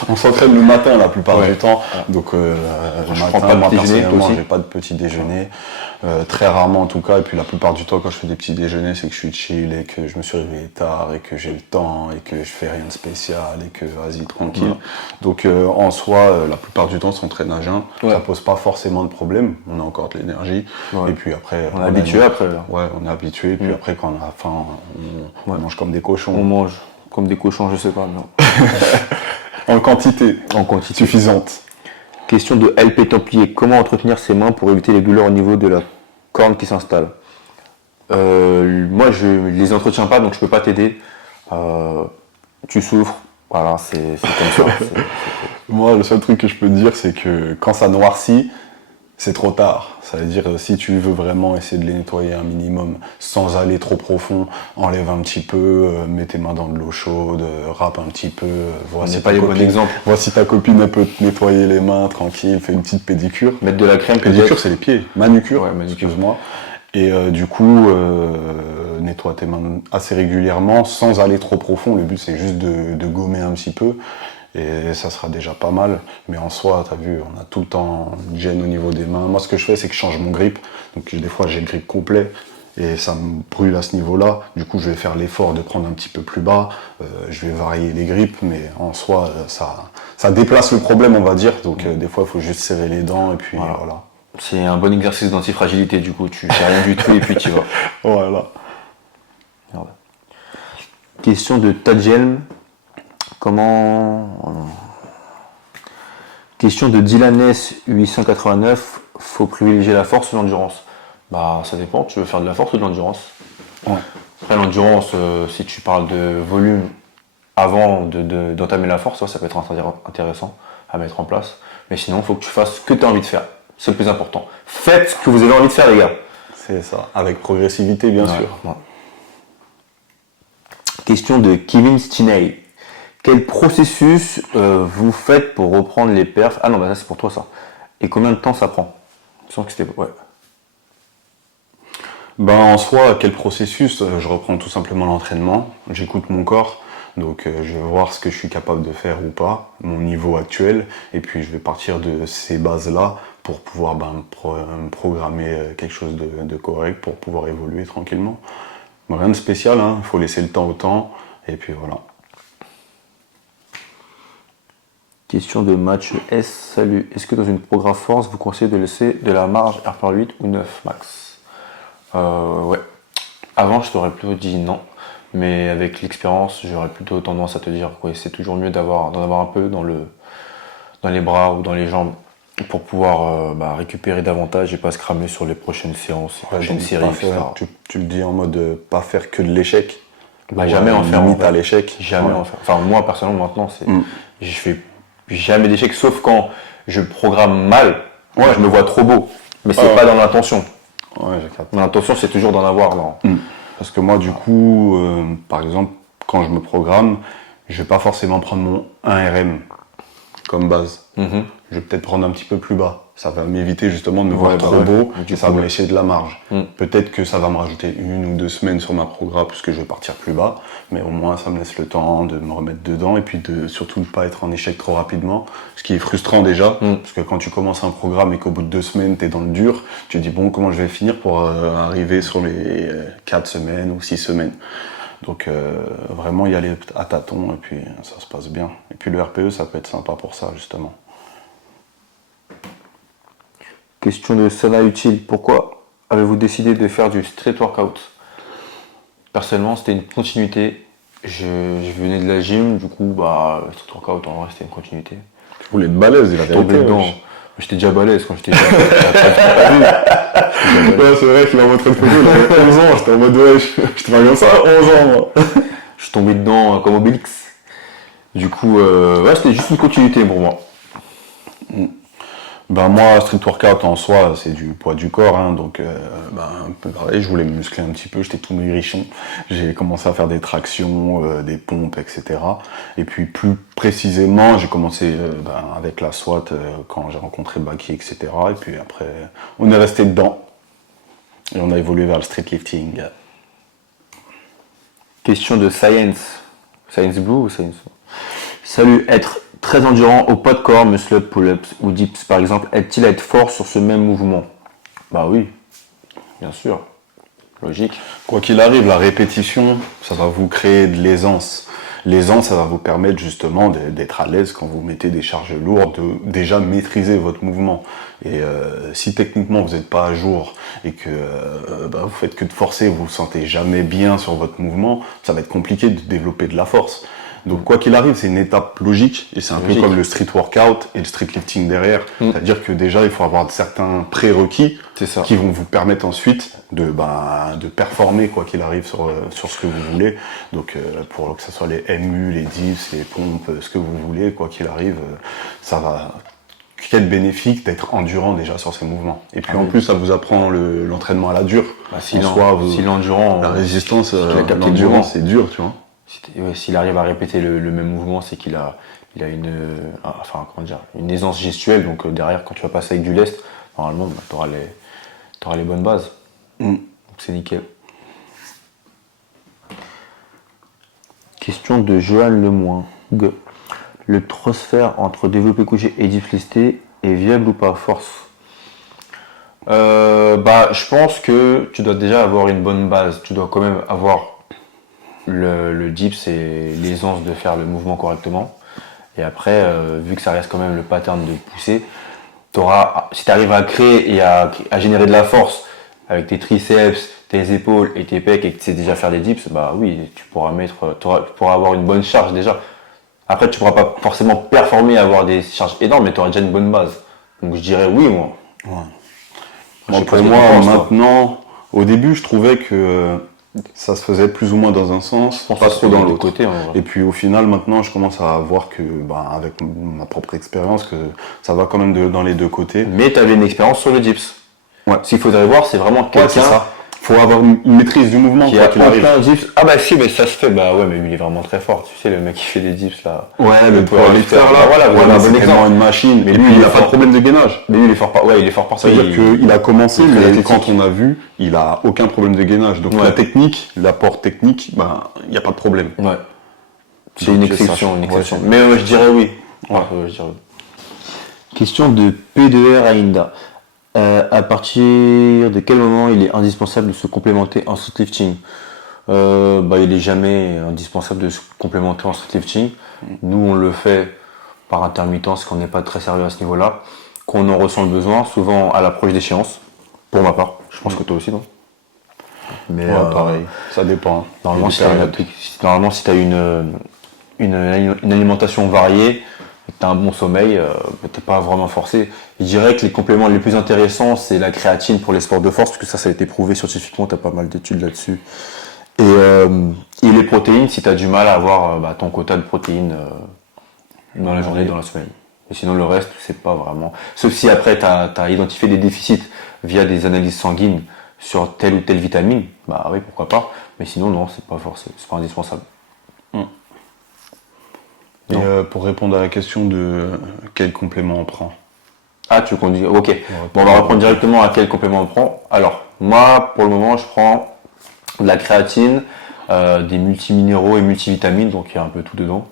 On s'entraîne le matin la plupart du temps, donc le prends matin, pas de moi petit déjeuner, personnellement, toi aussi j'ai pas de petit déjeuner, très rarement en tout cas, et puis la plupart du temps quand je fais des petits déjeuners, c'est que je suis chill et que je me suis réveillé tard et que j'ai le temps et que je fais rien de spécial et que vas-y tranquille. Donc en soi, la plupart du temps, on s'entraîne à jeun, ça pose pas forcément de problème, on a encore de l'énergie, et puis après, On est habitué après. Là. ouais, on est habitué, et puis après quand on a faim, on mange comme des cochons. On mange comme des cochons, je sais pas. Non. En quantité. En quantité. Suffisante. Question de LP Templier. Comment entretenir ses mains pour éviter les douleurs au niveau de la corne qui s'installe? Moi, je les entretiens pas, donc je peux pas t'aider. Tu souffres. Voilà, c'est comme ça. Moi, le seul truc que je peux te dire, c'est que quand ça noircit, c'est trop tard. Ça veut dire, si tu veux vraiment essayer de les nettoyer un minimum, sans aller trop profond, enlève un petit peu, mets tes mains dans de l'eau chaude, râpe un petit peu, vois si pas les bons exemples. Vois si ta copine elle peut te nettoyer les mains tranquille, fais une petite pédicure. Mettre de la crème, Pédicure, c'est les pieds. Manucure, Ouais, manucure. excuse-moi. Et du coup, nettoie tes mains assez régulièrement, sans aller trop profond. Le but, c'est juste de gommer un petit peu. Et ça sera déjà pas mal. Mais en soi, t'as vu, on a tout le temps une gêne au niveau des mains. Moi, ce que je fais, c'est que je change mon grip. Donc des fois, j'ai le grip complet. Et ça me brûle à ce niveau-là. Du coup, je vais faire l'effort de prendre un petit peu plus bas. Je vais varier les grips. Mais en soi, ça déplace le problème, on va dire. Donc des fois, il faut juste serrer les dents. Et puis voilà. C'est un bon exercice d'antifragilité, du coup. Tu fais rien du tout et puis tu vas. Voilà. Merde. Question de Tadjelm. Question de Dylanes 889. Faut privilégier la force ou l'endurance? Bah, ça dépend. Tu veux faire de la force ou de l'endurance? Ouais. Après, l'endurance, si tu parles de volume avant d'entamer la force, ça peut être intéressant à mettre en place. Mais sinon, il faut que tu fasses ce que tu as envie de faire. C'est le plus important. Faites ce que vous avez envie de faire, les gars. C'est ça. Avec progressivité, bien sûr. Ouais. Question de Kevin Stiney. Quel processus vous faites pour reprendre les perfs? Ah non, bah ça c'est pour toi ça. Et combien de temps ça prend? Je sens que c'était... Ouais. Ben, en soi, quel processus? Je reprends tout simplement l'entraînement, j'écoute mon corps, donc je vais voir ce que je suis capable de faire ou pas, mon niveau actuel, et puis je vais partir de ces bases-là pour pouvoir me programmer quelque chose de correct pour pouvoir évoluer tranquillement. Mais rien de spécial, hein, il faut laisser le temps au temps, et puis voilà. Question de match S. Salut. Est-ce que dans une programme force, vous conseillez de laisser de la marge R/8 ou 9 max? Ouais. Avant, je t'aurais plutôt dit non. Mais avec l'expérience, j'aurais plutôt tendance à te dire que c'est toujours mieux d'en avoir un peu dans les bras ou dans les jambes pour pouvoir récupérer davantage et pas se cramer sur les prochaines séances, les prochaines séries, etc. Tu le dis en mode pas faire que de l'échec. Jamais en faire. Limite à l'échec. Jamais en faire. Enfin, moi, personnellement, maintenant, je fais jamais d'échec, sauf quand je programme mal. Ouais. Je me vois trop beau. Mais c'est pas dans l'intention. Ouais, j'ai capté. L'intention, c'est toujours d'en avoir. Non. Parce que moi, du coup, par exemple, quand je me programme, je vais pas forcément prendre mon 1RM comme base. Je vais peut-être prendre un petit peu plus bas. Ça va m'éviter justement de me voir trop beau et ça va me laisser de la marge. Peut-être que ça va me rajouter 1 ou 2 semaines sur ma programme puisque je vais partir plus bas, mais au moins ça me laisse le temps de me remettre dedans et puis de surtout ne pas être en échec trop rapidement, ce qui est frustrant déjà, parce que quand tu commences un programme et qu'au bout de 2 semaines tu es dans le dur, tu te dis bon, comment je vais finir pour arriver sur les 4 semaines ou 6 semaines. Donc vraiment y aller à tâtons et puis ça se passe bien. Et puis le RPE, ça peut être sympa pour ça justement. Question de Sana Utile. Pourquoi avez-vous décidé de faire du street workout? Personnellement, c'était une continuité. Je venais de la gym, du coup, le street workout, en vrai, c'était une continuité. Tu voulais être balèze, il a tombé dedans. J'étais déjà balèze quand j'étais jeune. Ouais, c'est vrai qu'il m'a montré le photo, il avait 11 ans, j'étais en mode ouais, je te parle comme ça, 11 ans moi. Je suis tombé dedans comme Obélix. Du coup, c'était juste une continuité pour moi. Ben moi, street workout en soi, c'est du poids du corps, hein, donc un peu pareil, je voulais me muscler un petit peu, j'étais tout maigrichon. J'ai commencé à faire des tractions, des pompes, etc. Et puis plus précisément, j'ai commencé avec la SWAT quand j'ai rencontré Baki, etc. Et puis après, on est resté dedans. Et on a évolué vers le street lifting. Question de Science. Science Blue ou Science? Salut, être très endurant au poids de corps, muscle-up, pull-ups ou dips par exemple, aide-t-il à être fort sur ce même mouvement? Bah oui, bien sûr, logique. Quoi qu'il arrive, la répétition, ça va vous créer de l'aisance. L'aisance, ça va vous permettre justement d'être à l'aise quand vous mettez des charges lourdes, de déjà maîtriser votre mouvement. Et si techniquement vous n'êtes pas à jour et que vous faites que de forcer, vous vous sentez jamais bien sur votre mouvement, ça va être compliqué de développer de la force. Donc quoi qu'il arrive, c'est une étape logique et c'est un peu comme le street workout et le street lifting derrière. C'est-à-dire que déjà, il faut avoir certains prérequis qui vont vous permettre ensuite de performer quoi qu'il arrive sur ce que vous voulez. Donc pour que ce soit les MU, les dips, les pompes, ce que vous voulez, quoi qu'il arrive, ça va... Quel bénéfique d'être endurant déjà sur ces mouvements. Et puis en plus, ça vous apprend l'entraînement à la dure. Si l'endurant... La résistance, l'endurance, c'est dur, tu vois. S'il arrive à répéter le même mouvement, c'est qu'il a une aisance gestuelle. Donc derrière, quand tu vas passer avec du lest, normalement, tu auras les bonnes bases. Donc c'est nickel. Question de Johan Lemoine. Le transfert entre développé couché et dips listé est viable ou pas, force? Je pense que tu dois déjà avoir une bonne base. Tu dois quand même avoir le dips et l'aisance de faire le mouvement correctement. Et après, vu que ça reste quand même le pattern de pousser, si tu arrives à créer et à générer de la force avec tes triceps, tes épaules et tes pecs et que tu sais déjà faire des dips, oui, tu pourras avoir une bonne charge déjà. Après, tu pourras pas forcément performer, avoir des charges énormes, mais tu auras déjà une bonne base. Donc je dirais oui, moi. Ouais. Pour moi, maintenant, au début, je trouvais que ça se faisait plus ou moins dans un sens, pas trop dans l'autre côté. Et puis au final, maintenant, je commence à voir que, avec ma propre expérience, que ça va quand même dans les deux côtés. Mais tu avais une expérience sur le dips. Ouais. Ce qu'il faudrait voir, c'est vraiment quelqu'un faut avoir une maîtrise du mouvement. Qui quoi a qu'il arrive. aucun dips. Ah bah si, mais ça se fait. Bah ouais, mais lui il est vraiment très fort. Tu sais, le mec qui fait des dips là. Ouais, le le powerlifter là, Bah voilà, vous avez un bon c'est tellement exemple. une machine. Mais Et lui, puis il il est a pas de fort. problème de gainage. Mais lui il est fort par. Ouais, il est fort par ça. C'est-à-dire qu'il a commencé, il est très mais athlétique. quand on a vu, il a aucun problème de gainage. Donc Ouais. la technique, l'apport technique, il n'y a pas de problème. Ouais. C'est Donc, une ça, exception, une ouais, exception. c'est- Mais je dirais oui. Ouais. Je dirais oui. Question de P2R Ainda. À partir de quel moment il est indispensable de se complémenter en streetlifting? Il est jamais indispensable de se complémenter en streetlifting. Nous, on le fait par intermittence, qu'on n'est pas très sérieux à ce niveau-là, qu'on en ressent le besoin, souvent à l'approche d'échéance, pour ma part. Je pense que toi aussi, non? Mais Ouais, pareil, ça dépend. Normalement, Il y a des périodes. si tu as une alimentation variée et que tu as un bon sommeil, tu n'es pas vraiment forcé. Je dirais que les compléments les plus intéressants, c'est la créatine pour les sports de force, parce que ça a été prouvé scientifiquement, tu as pas mal d'études là-dessus. Et les protéines, si tu as du mal à avoir ton quota de protéines dans la journée, dans la semaine. Et sinon, le reste, c'est pas vraiment. Sauf si après, tu as identifié des déficits via des analyses sanguines sur telle ou telle vitamine, bah oui, pourquoi pas. Mais sinon, non, c'est pas forcé, c'est pas indispensable. Et pour répondre à la question de quel complément on prend. Ah, tu veux qu'on dise. Ok. Bon, on va répondre directement à quel complément on prend. Alors, moi, pour le moment, je prends de la créatine, des multiminéraux et multivitamines, donc il y a un peu tout dedans.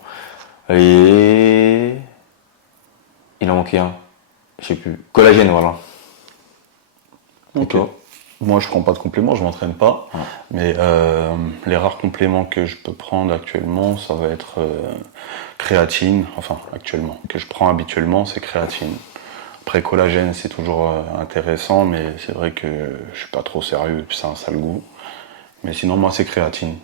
Et il en manquait un. Je sais plus. Collagène, voilà. Et Ok. toi? Moi, je prends pas de compléments, je m'entraîne pas. Mais les rares compléments que je peux prendre actuellement, ça va être créatine. Enfin, actuellement, que je prends habituellement, c'est créatine. Après, collagène, c'est toujours intéressant, mais c'est vrai que je suis pas trop sérieux et puis ça a un sale goût. Mais sinon, moi, c'est créatine.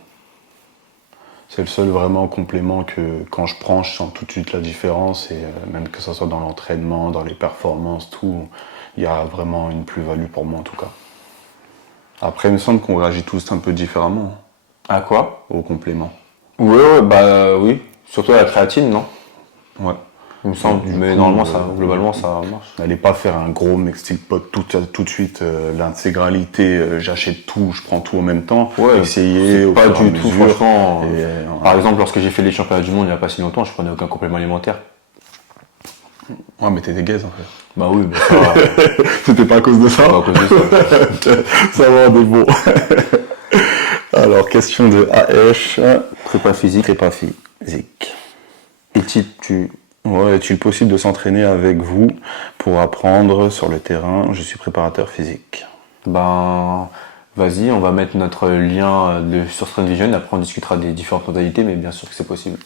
C'est le seul vraiment complément que quand je prends, je sens tout de suite la différence. Et même que ce soit dans l'entraînement, dans les performances, tout, il y a vraiment une plus-value pour moi en tout cas. Après, il me semble qu'on réagit tous un peu différemment À quoi? aux compléments. Oui. Surtout à la créatine, non? Ouais. Il me semble. Du Mais coup, normalement, globalement, ça marche. N'allez pas faire un gros mec style pote tout de suite, l'intégralité, j'achète tout, je prends tout en même temps. Ouais, Essayez au pas fur et à du tout, mesure. franchement. Et, Par exemple, lorsque j'ai fait les championnats du monde il n'y a pas si longtemps, je prenais aucun complément alimentaire. ouais, mais t'es des gaz en fait. Bah oui, mais ça, C'était pas à cause de ça. pas à cause de ça. Ça va, on est bon. Alors, question de AH. Prépa physique. Prépa physique. Et Ouais, est-il possible de s'entraîner avec vous pour apprendre sur le terrain? Je suis préparateur physique. Ben, vas-y, on va mettre notre lien sur Strength Vision, après on discutera des différentes modalités, mais bien sûr que c'est possible.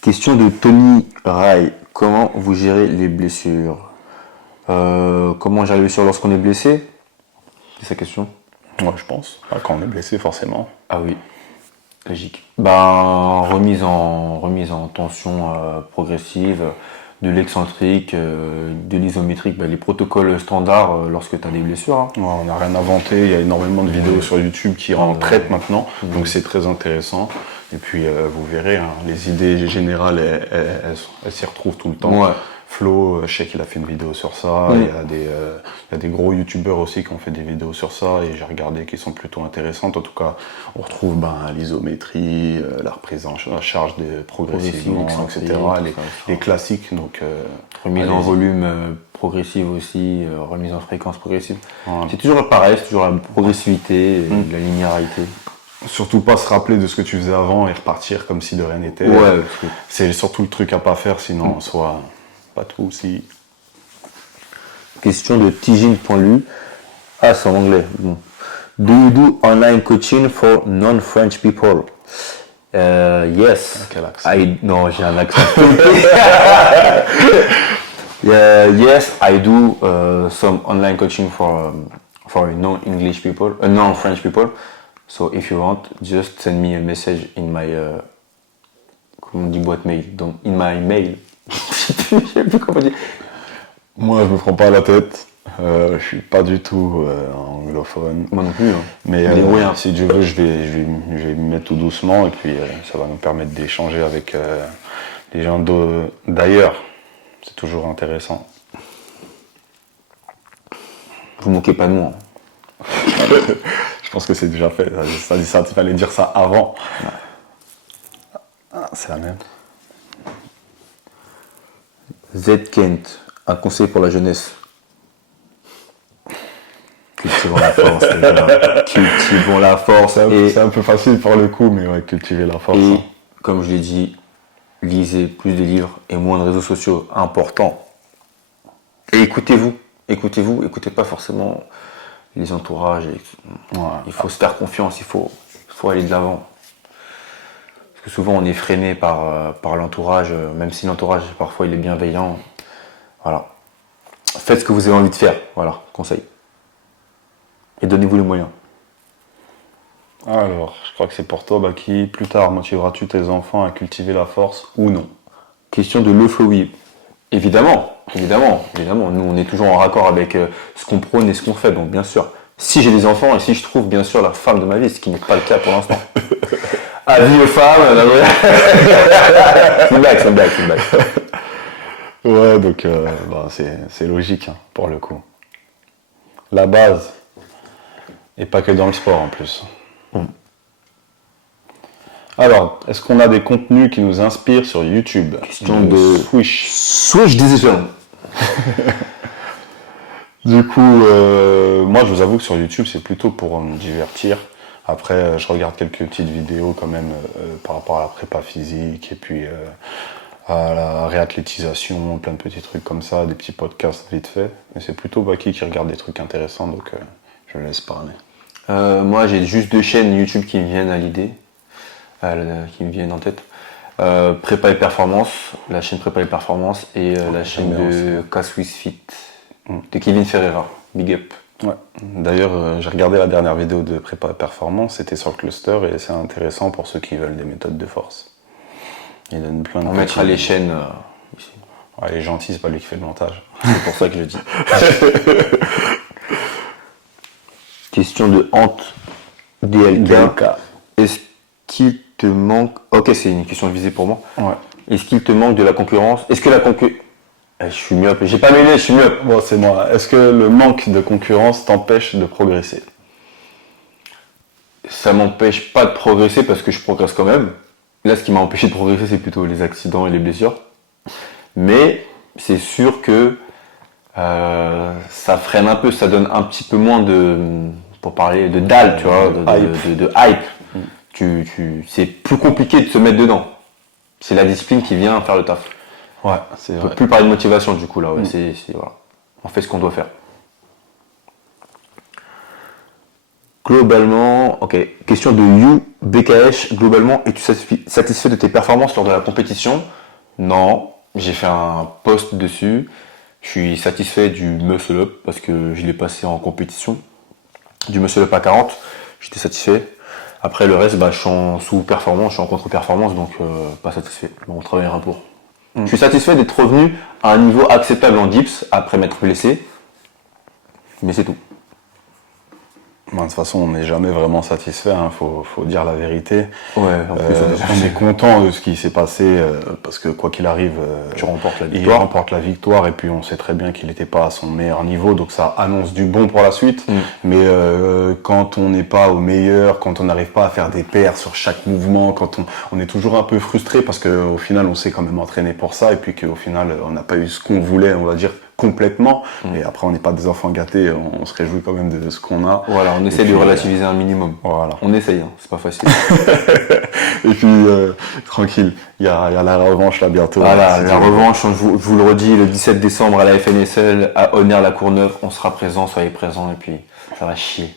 Question de Tony Rai. Comment vous gérez les blessures? Comment gérer les blessures lorsqu'on est blessé? C'est sa question. Ouais, je pense. Ah, quand on est blessé, forcément. Ah oui, logique. Ben, remise en tension progressive, de l'excentrique, de l'isométrique, les protocoles standards lorsque tu as des blessures. Hein. Ouais, on n'a rien inventé, il y a énormément de vidéos sur YouTube qui en traitent maintenant, donc c'est très intéressant. Et puis vous verrez, hein, les idées générales, elles s'y retrouvent tout le temps. Ouais. Flo, je sais qu'il a fait une vidéo sur ça, il y a des gros youtubeurs aussi qui ont fait des vidéos sur ça, et j'ai regardé qui sont plutôt intéressantes. En tout cas, on retrouve l'isométrie, la reprise en charge progressivement, etc. Les classiques, donc... remise en volume progressive aussi, remise en fréquence progressive. Voilà. C'est toujours pareil, c'est toujours la progressivité, et la linéarité. Surtout pas se rappeler de ce que tu faisais avant et repartir comme si de rien n'était. Ouais. C'est surtout le truc à pas faire, sinon soit pas tout aussi. Question de Tijin.lu. Ah, c'est en anglais. Bon. Do you do online coaching for non-French people? Yes. Quel accent? Non, j'ai un accent. Yes, I do some online coaching for non-English people, non-French people. So if you want, just send me a message in my comment on dit boîte mail, donc in my mail. Je sais plus comment dire. Moi, je me prends pas la tête. Je suis pas du tout anglophone. Moi non plus. Hein. Mais Débrouillard. si Dieu veut, je vais m'y mettre tout doucement et puis ça va nous permettre d'échanger avec des gens d'ailleurs. C'est toujours intéressant. Vous moquez pas de moi. Je pense que c'est déjà fait. Ça, il fallait dire ça avant. Ah, c'est la même. Z Kent, un conseil pour la jeunesse. Cultivons la force, les gars. Cultivons la force. C'est un peu facile pour le coup, mais ouais, cultiver la force. Et comme je l'ai dit, lisez plus de livres et moins de réseaux sociaux. Important. Et écoutez-vous. Écoutez pas forcément les entourages. Ouais. Il faut se faire confiance, il faut aller de l'avant. Parce que souvent on est freiné par l'entourage, même si l'entourage parfois il est bienveillant. Voilà. Faites ce que vous avez envie de faire. Voilà, conseil. Et donnez-vous les moyens. Alors, je crois que c'est pour toi, Baki. Plus tard, motiveras-tu tes enfants à cultiver la force ou non? Question de l'euphorie. Évidemment. Nous, on est toujours en raccord avec ce qu'on prône et ce qu'on fait. Donc, bien sûr, si j'ai des enfants et si je trouve, bien sûr, la femme de ma vie, ce qui n'est pas le cas pour l'instant. Avis aux femmes. C'est une blague. Ouais, donc c'est logique hein, pour le coup. La base. Et pas que dans le sport en plus. Alors, est-ce qu'on a des contenus qui nous inspirent sur YouTube? Question de Swish. Switch Decision. Du coup, moi je vous avoue que sur YouTube c'est plutôt pour me divertir. Après, je regarde quelques petites vidéos quand même par rapport à la prépa physique et puis à la réathlétisation, plein de petits trucs comme ça, des petits podcasts vite fait. Mais c'est plutôt Baki qui regarde des trucs intéressants, donc je le laisse parler. Moi, j'ai juste 2 chaînes YouTube qui me viennent à l'idée, qui me viennent en tête. Prépa et Performance, la chaîne Prépa et Performance, et la chaîne de K-Swiss Fit, de Kevin Ferreira. Big up. Ouais. D'ailleurs, j'ai regardé la dernière vidéo de Prépa et Performance, c'était sur le cluster, et c'est intéressant pour ceux qui veulent des méthodes de force. Il donne plein de On mettra les chaînes ici. Ouais, il est gentil, c'est pas lui qui fait le montage. C'est pour ça que je dis. Question de Hante DLK. Est-ce qu'il te manque... Ok, c'est une question visée pour moi. Ouais. Est-ce qu'il te manque de la concurrence? Est-ce que la concurrence... Je suis myope. J'ai pas mes lunettes, je suis myope. Bon, c'est moi. Est-ce que le manque de concurrence t'empêche de progresser? Ça m'empêche pas de progresser parce que je progresse quand même. Là, ce qui m'a empêché de progresser, c'est plutôt les accidents et les blessures. Mais c'est sûr que ça freine un peu, ça donne un petit peu moins de... Pour parler de dalle, tu vois, de hype. C'est plus compliqué de se mettre dedans. C'est la discipline qui vient faire le taf. Ouais, c'est On vrai. peut plus parler de motivation du coup là. Ouais, voilà. On fait ce qu'on doit faire. Globalement, ok. Question de You BKH. Globalement, es-tu satisfait de tes performances lors de la compétition? Non. J'ai fait un post dessus. Je suis satisfait du muscle up parce que je l'ai passé en compétition. Du muscle up à 40, j'étais satisfait. Après le reste, je suis en sous-performance, je suis en contre-performance, donc pas satisfait. Bon, on travaillera pour. Je suis satisfait d'être revenu à un niveau acceptable en dips après m'être blessé, mais c'est tout. De toute façon, on n'est jamais vraiment satisfait, hein, faut dire la vérité. Ouais, en plus, on est content de ce qui s'est passé, parce que quoi qu'il arrive, tu remportes la il victoire. remporte la victoire, et puis on sait très bien qu'il n'était pas à son meilleur niveau, donc ça annonce du bon pour la suite. Mais quand on n'est pas au meilleur, quand on n'arrive pas à faire des pairs sur chaque mouvement, quand on est toujours un peu frustré, parce qu'au final, on s'est quand même entraîné pour ça, et puis qu'au final, on n'a pas eu ce qu'on voulait, on va dire, complètement. Et après, on n'est pas des enfants gâtés, on se réjouit quand même de ce qu'on a. Voilà, on essaie de relativiser un minimum. Voilà. On essaye, hein, c'est pas facile. Et puis, tranquille, il y a la revanche là bientôt. Voilà, Si la tu veux. revanche, je vous le redis, le 17 décembre à la FNSL, à Honner-la-Courneuve, on sera présent, soyez présents, et puis ça va chier.